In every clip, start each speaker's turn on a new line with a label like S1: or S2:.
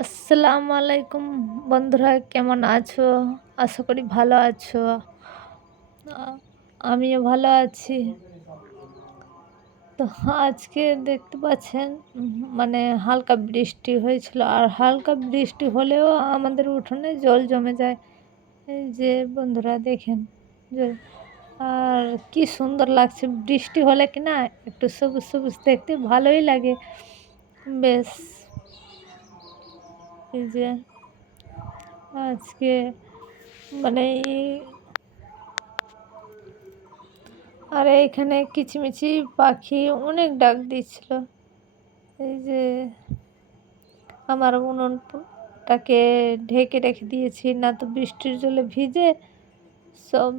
S1: আসসালামু আলাইকুম বন্ধুরা, কেমন আছো? আশা করি ভালো আছো। আমিও ভালো আছি। তো আজকে দেখতে পাচ্ছেন মানে হালকা বৃষ্টি হয়েছিল। আর হালকা বৃষ্টি হলেও আমাদের উঠোনে জল জমে যায়। যে বন্ধুরা, দেখেন যে, আর কি সুন্দর লাগছে। বৃষ্টি হলে কি না একটু সবুজ সবুজ দেখতে ভালোই লাগে। বেশ। যে আজকে মানে আর এইখানে কিচিমিচি পাখি অনেক ডাক দিচ্ছিল। এই যে আমার উনুনটাকে ঢেকে রেখে দিয়েছি, না তো বৃষ্টির জলে ভিজে সব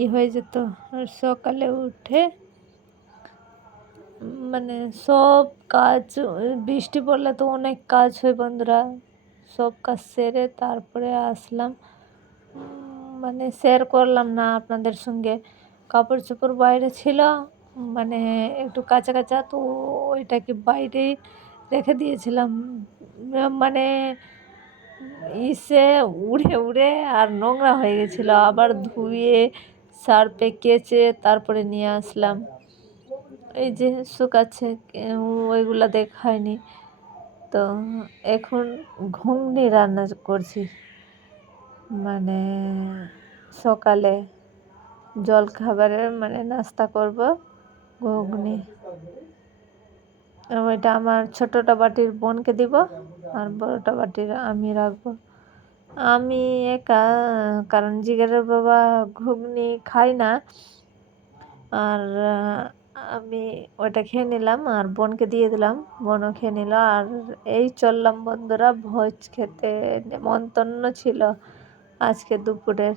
S1: ই হয়ে যেত। আর সকালে উঠে মানে সব কাজ, বৃষ্টি পড়লে তো অনেক কাজ হয় বন্ধুরা। সব কাজ সেরে তারপরে আসলাম। মানে শেয়ার করলাম না আপনাদের সঙ্গে। কাপড় চোপড় বাইরে ছিল মানে একটু কাঁচা কাঁচা, তো ওইটাকে বাইরেই রেখে দিয়েছিলাম। মানে ইসে উড়ে উড়ে আর নোংরা হয়ে গেছিল। আবার ধুয়ে সার্ফে কেচে তারপরে নিয়ে আসলাম। এই যে শুকাচ্ছে ওইগুলা দেখায়নি। তো এখন ঘুগনি রান্না করছি। মানে সকালে জল খাবারের মানে নাস্তা করব, ঘুগনি। ওইটা আমার ছোটোটা বাটির বোনকে দিব আর বড়োটা বাটির আমি রাখব। আমি একা, কারণ জিগারের বাবা ঘুগনি খাই না। আর আমি ওটা খেয়ে নিলাম আর বোনকে দিয়ে দিলাম। বোনও খেয়ে নিল আর এই চললাম বন্ধুরা ভোজ খেতে। নেমন্তন্ন ছিল আজকে দুপুরের।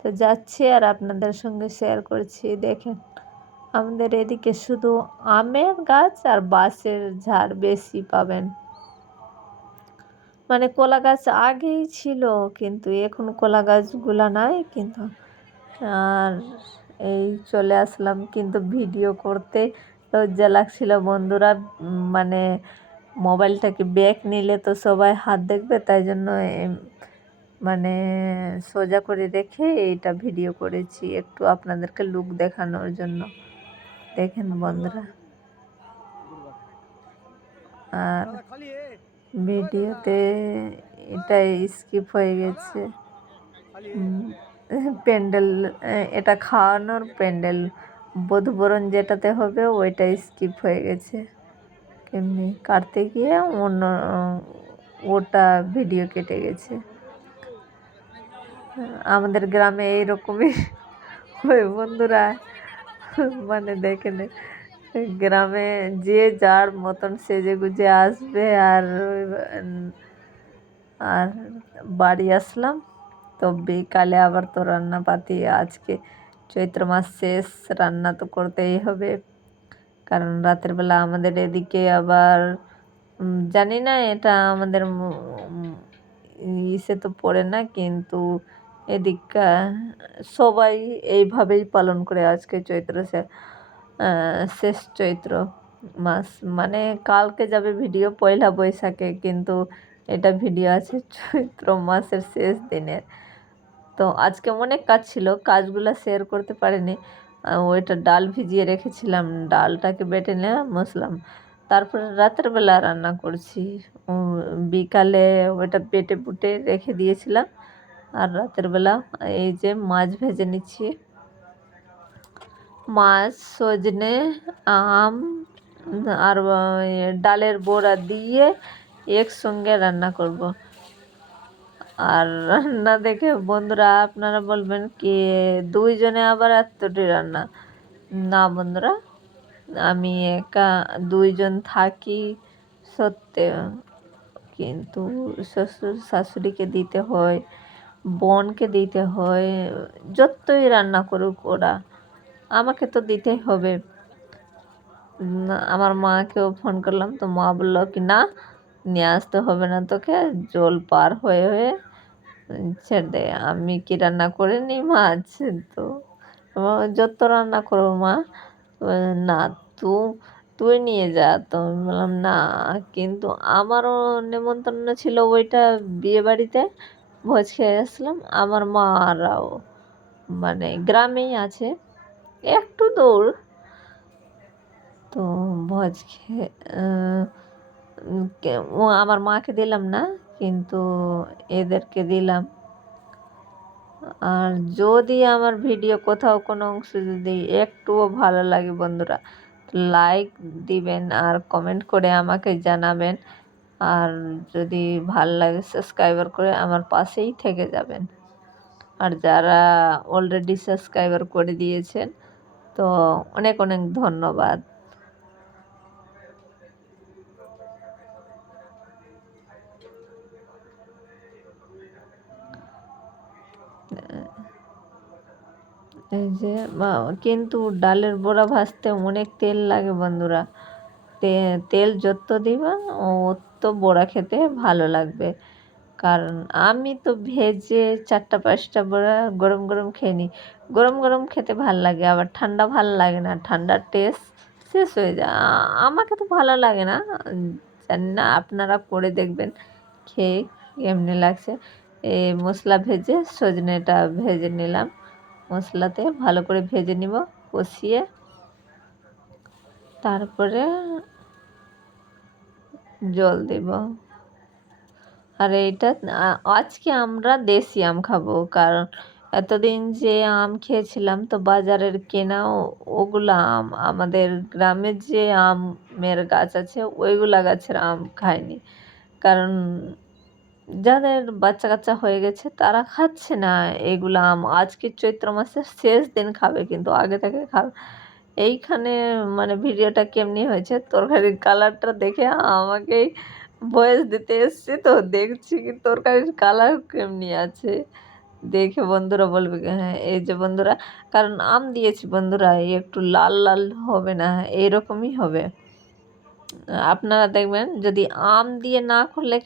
S1: তো যাচ্ছি আর আপনাদের সঙ্গে শেয়ার করছি। দেখেন, আমাদের এদিকে শুধু আমের গাছ আর বাঁশের ঝাড় বেশি পাবেন। মানে কলা গাছ আগেই ছিল, কিন্তু এখন কলা গাছগুলো নাই কিন্তু। আর এই চলে আসলাম কিন্তু ভিডিও করতে। লজ্জা লাগছিল বন্ধুরা মানে মোবাইলটাকে ব্যাক নিলে তো সবাই হাত দেখবে তাই জন্য মানে সোজা করে রেখে এইটা ভিডিও করেছি একটু আপনাদেরকে লুক দেখানোর জন্য। দেখেন বন্ধুরা। আর ভিডিওতে এটা স্কিপ হয়ে গেছে। প্যান্ডেল এটা খাওয়ানোর প্যান্ডেল বধুবরণ যেটাতে হবে ওইটা স্কিপ হয়ে গেছে। এমনি কাটতে গিয়ে অন্য, ওটা ভিডিও কেটে গেছে। আমাদের গ্রামে এইরকমই হয় বন্ধুরা। মানে দেখে নে গ্রামে যে যার মতন সেজে গুজে আসবে আর আর বাড়ি আসলাম। তো বিকালে আবার তো রান্নাপাতি, আজকে চৈত্র মাস শেষ, রান্না তো করতেই হবে। কারণ রাতের বেলা আমাদের এদিকে আবার জানি না এটা আমাদের ইসে তো পড়ে না, কিন্তু এদিকটা সবাই এইভাবেই পালন করে আজকে চৈত্র শেষ চৈত্র মাস। মানে কালকে যাবে ভিডিও, পয়লা বৈশাখে, কিন্তু এটা ভিডিও আছে চৈত্র মাসের শেষ দিনের। তো আজকে অনেক কাজ ছিল, কাজগুলো শেয়ার করতে পারিনি। ওইটা ডাল ভিজিয়ে রেখেছিলাম, ডালটাকে বেটে নিয়ে মশলাম তারপরে রাতের বেলা রান্না করছি। বিকালে ওইটা বেটে বুটে রেখে দিয়েছিলাম। আর রাতের বেলা এই যে মাছ ভেজে নিচ্ছি। মাছ, সজনে, আম, আর ডালের বড়া দিয়ে একসঙ্গে রান্না করব। আর রান্না দেখে বন্ধুরা আপনারা বলবেন কি, দুইজনে আবার এতটি রান্না। না বন্ধুরা, আমি একা, দুইজন থাকি সত্ত্বে কিন্তু শ্বশুর শাশুড়িকে দিতে হয়, বোনকে দিতে হয়, যতই রান্না করুক ওরা। আমাকে তো দিতেই হবে। আমার মাকেও ফোন করলাম, তো মা বলল কি, না, নিয়ে আসতে হবে না তোকে, জল পার হয়ে হয়ে ছেড়ে আমি কি রান্না করে নি মাছ তো। যত রান্না করো মা। না, তু, তুই নিয়ে যা। তো বললাম, না, কিন্তু আমারও নেমন্তন্ন ছিল ওইটা বিয়ে বাড়িতে। ভোজ খেয়ে আসলাম, আমার মারাও মানে গ্রামেই আছে। একটু দূর। তো ভোজ খেয়ে আমার মাকে দিলাম না, কিন্তু এদেরকে দিলাম। আর যদি আমার ভিডিও কোথাও কোনো অংশ যদি একটুও ভালো লাগে বন্ধুরা, লাইক দিবেন আর কমেন্ট করে আমাকে জানাবেন। আর যদি ভালো লাগে সাবস্ক্রাইবার করে আমার পাশেই থেকে যাবেন। আর যারা অলরেডি সাবস্ক্রাইবার করে দিয়েছেন, তো অনেক অনেক ধন্যবাদ। যে কিন্তু ডালের বড়া ভাজতে অনেক তেল লাগে বন্ধুরা। তেল যত দিবা, অত বড়া খেতে ভালো লাগবে। কারণ আমি তো ভেজে চারটা পাঁচটা বড়া গরম গরম খেয়ে নিই। গরম গরম খেতে ভালো লাগে, আবার ঠান্ডা ভালো লাগে না। ঠান্ডার টেস্ট শেষ হয়ে যায়। আমাকে তো ভালো লাগে না। জানি না, আপনারা করে দেখবেন। খেয়ে কেমনি লাগছে। এই মশলা ভেজে সজনেটা ভেজে নিলাম। মশলাতে ভালো করে ভেজে নিব, কষিয়ে। তারপরে জল দেব। আর এইটা আজকে আমরা দেশি আম খাব, কারণ এতদিন যে আম খেয়েছিলাম, তো বাজারের কেনা ওগুলো আম, আমাদের গ্রামের যে আমের গাছ আছে, ওইগুলা গাছের আম খাইনি। কারণ যাদের বাচ্চা কাচ্চা হয়ে গেছে, তারা খাচ্ছে না এগুলো আম। আজকে চৈত্র মাসের শেষ দিন খাবে কিন্তু, আগে থেকে খাবে। এইখানে মানে ভিডিওটা কেমনি হয়েছে? তরকারির কালারটা দেখে আমাকেই ভয়েস দিতে এসছে তো দেখছি কি তরকারির কালার কেমনি আছে। দেখে বন্ধুরা বলবে হ্যাঁ এই যে বন্ধুরা, কারণ আম দিয়েছি বন্ধুরা একটু লাল লাল হবে না এইরকমই হবে। আপনারা দেখবেন যদি আম দিয়ে না করলে